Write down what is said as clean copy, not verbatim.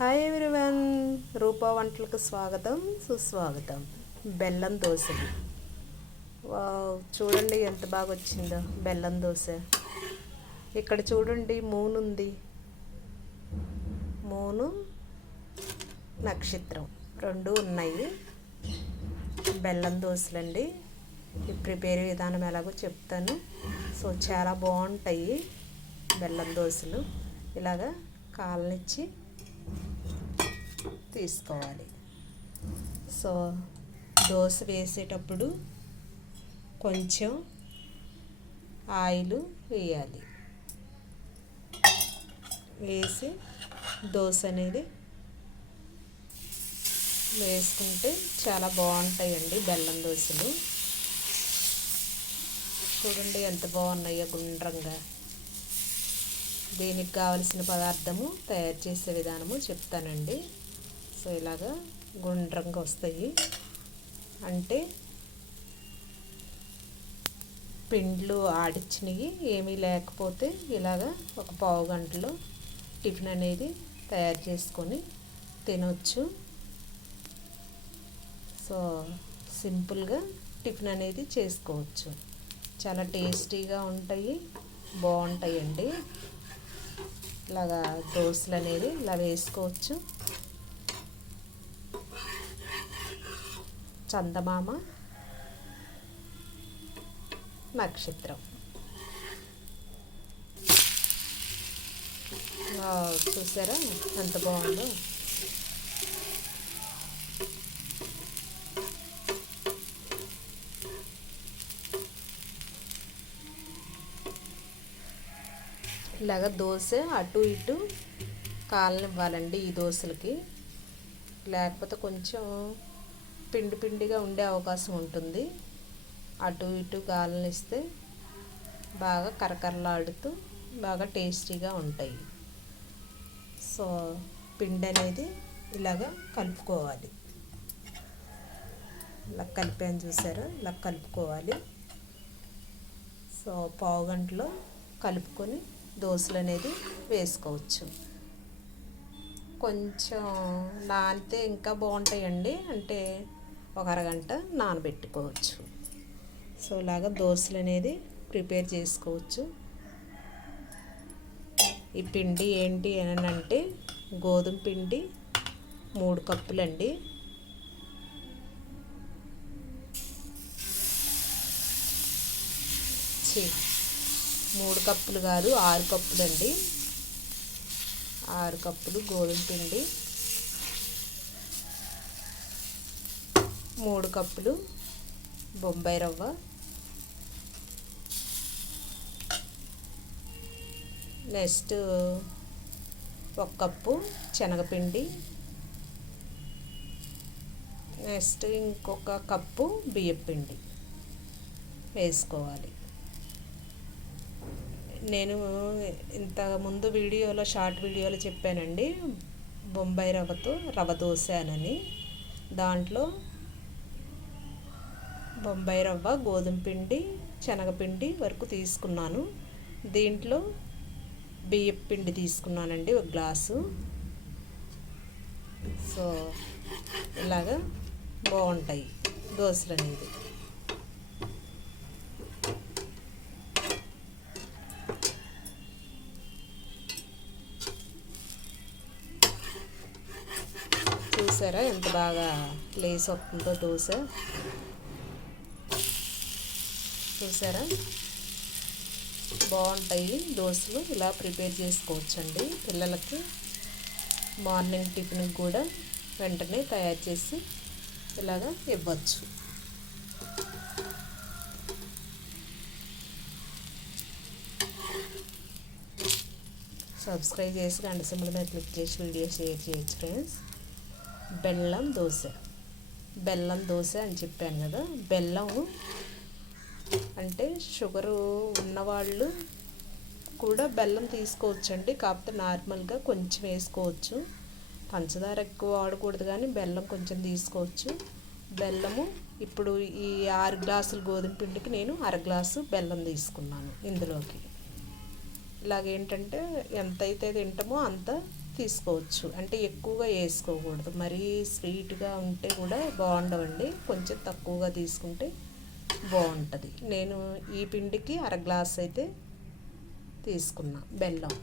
Hi everyone, రూపా వంటలకు స్వాగతం సుస్వాగతం. బెల్లం దోశలు. వావ్, చూడండి ఎంత బాగా వచ్చిందో బెల్లం దోశ. ఇక్కడ చూడండి మూన్ ఉంది, మూను నక్షత్రం రెండు ఉన్నాయి. బెల్లం దోశలండి. ఈ ప్రిపేర్ విధానం ఎలాగో చెప్తాను. సో చాలా బాగుంటాయి బెల్లం దోశలు. ఇలాగా కాలనిచ్చి తీసుకోవాలి. సో దోశ వేసేటప్పుడు కొంచెం ఆయిల్ వేయాలి. వేసి దోశ అనేది వేసుకుంటే చాలా బాగుంటాయండి బెల్లం దోశలు. చూడండి ఎంత బాగున్నాయో గుండ్రంగా. దీనికి కావలసిన పదార్థము తయారు చేసే విధానము చెప్తానండి. సో ఇలాగా గుండ్రంగా వస్తాయి. అంటే పిండ్లు ఆడించినవి ఏమీ లేకపోతే ఇలాగా ఒక పావు గంటలో టిఫిన్ అనేది తయారు చేసుకొని తినొచ్చు. సో సింపుల్గా టిఫిన్ అనేది చేసుకోవచ్చు. చాలా టేస్టీగా ఉంటాయి, బాగుంటాయండి. ఇలాగా దోశలు అనేది ఇలా వేసుకోవచ్చు. చందమామ నక్షత్రం. చూసారా ఎంత బాగుందో. ఇలాగ దోశ అటు ఇటు కాలనివ్వాలండి ఈ దోశలకి. లేకపోతే కొంచెం పిండి పిండిగా ఉండే అవకాశం ఉంటుంది. అటు ఇటు కాలనిస్తే బాగా కరకరలాడుతూ బాగా టేస్టీగా ఉంటాయి. సో పిండి అనేది ఇలాగా కలుపుకోవాలి. ఇలా కలిపాను చూసారా, ఇలా కలుపుకోవాలి. సో పావు గంటలో కలుపుకొని దోశలు అనేది వేసుకోవచ్చు. కొంచెం నానితే ఇంకా బాగుంటాయండి. అంటే ఒక అరగంట నానబెట్టుకోవచ్చు. సో ఇలాగ దోశలు అనేది ప్రిపేర్ చేసుకోవచ్చు. ఈ పిండి ఏంటి అని అంటే గోధుమ పిండి 3 కప్పులండి. ఛీ, 3 కప్పులు కాదు 6 కప్పులండి. 6 కప్పులు గోధుమ పిండి, 3 కప్పులు బొంబాయి రవ్వ, నెక్స్ట్ 1 కప్పు శనగపిండి, నెక్స్ట్ ఇంకొక కప్పు బియ్యపిండి వేసుకోవాలి. నేను ఇంతకుముందు వీడియోలో షార్ట్ వీడియోలో చెప్పానండి బొంబాయి రవ్వతో రవ్వ దోశ అని. దాంట్లో బొంబాయి రవ్వ, గోధుమ పిండి, శనగపిండి వరకు తీసుకున్నాను. దీంట్లో బియ్యం పిండి తీసుకున్నానండి 1 గ్లాసు. సో ఇలాగా బాగుంటాయి దోశలు అనేది. చూసారా ఎంత బాగా లేస్ వస్తుందో దోశ. చూసారా, బాగుంటాయి దోశలు. ఇలా ప్రిపేర్ చేసుకోవచ్చండి. పిల్లలకి మార్నింగ్ టిఫిన్కి కూడా వెంటనే తయారు చేసి ఇలాగా ఇవ్వచ్చు. సబ్స్క్రైబ్ చేసి గంట సింబల్ మీద క్లిక్ చేసి వీడియో షేర్ చేయొచ్చు ఫ్రెండ్స్. బెల్లం దోశ, బెల్లం దోశ అని చెప్పాను కదా. బెల్లం అంటే షుగరు ఉన్నవాళ్ళు కూడా బెల్లం తీసుకోవచ్చండి. కాకపోతే నార్మల్గా కొంచెం వేసుకోవచ్చు. పంచదార ఎక్కువ వాడకూడదు, కానీ బెల్లం కొంచెం తీసుకోవచ్చు. బెల్లము ఇప్పుడు ఈ 6 గ్లాసులు గోధుమ పిండికి నేను 1/2 గ్లాసు బెల్లం తీసుకున్నాను ఇందులోకి. ఇలాగేంటంటే ఎంతైతే తింటామో అంత తీసుకోవచ్చు. అంటే ఎక్కువగా వేసుకోకూడదు, మరీ స్వీట్గా ఉంటే కూడా బాగుండవండి, కొంచెం తక్కువగా తీసుకుంటే బాగుంటుంది. నేను ఈ పిండికి 1/2 గ్లాస్ అయితే తీసుకున్నా బెల్లం.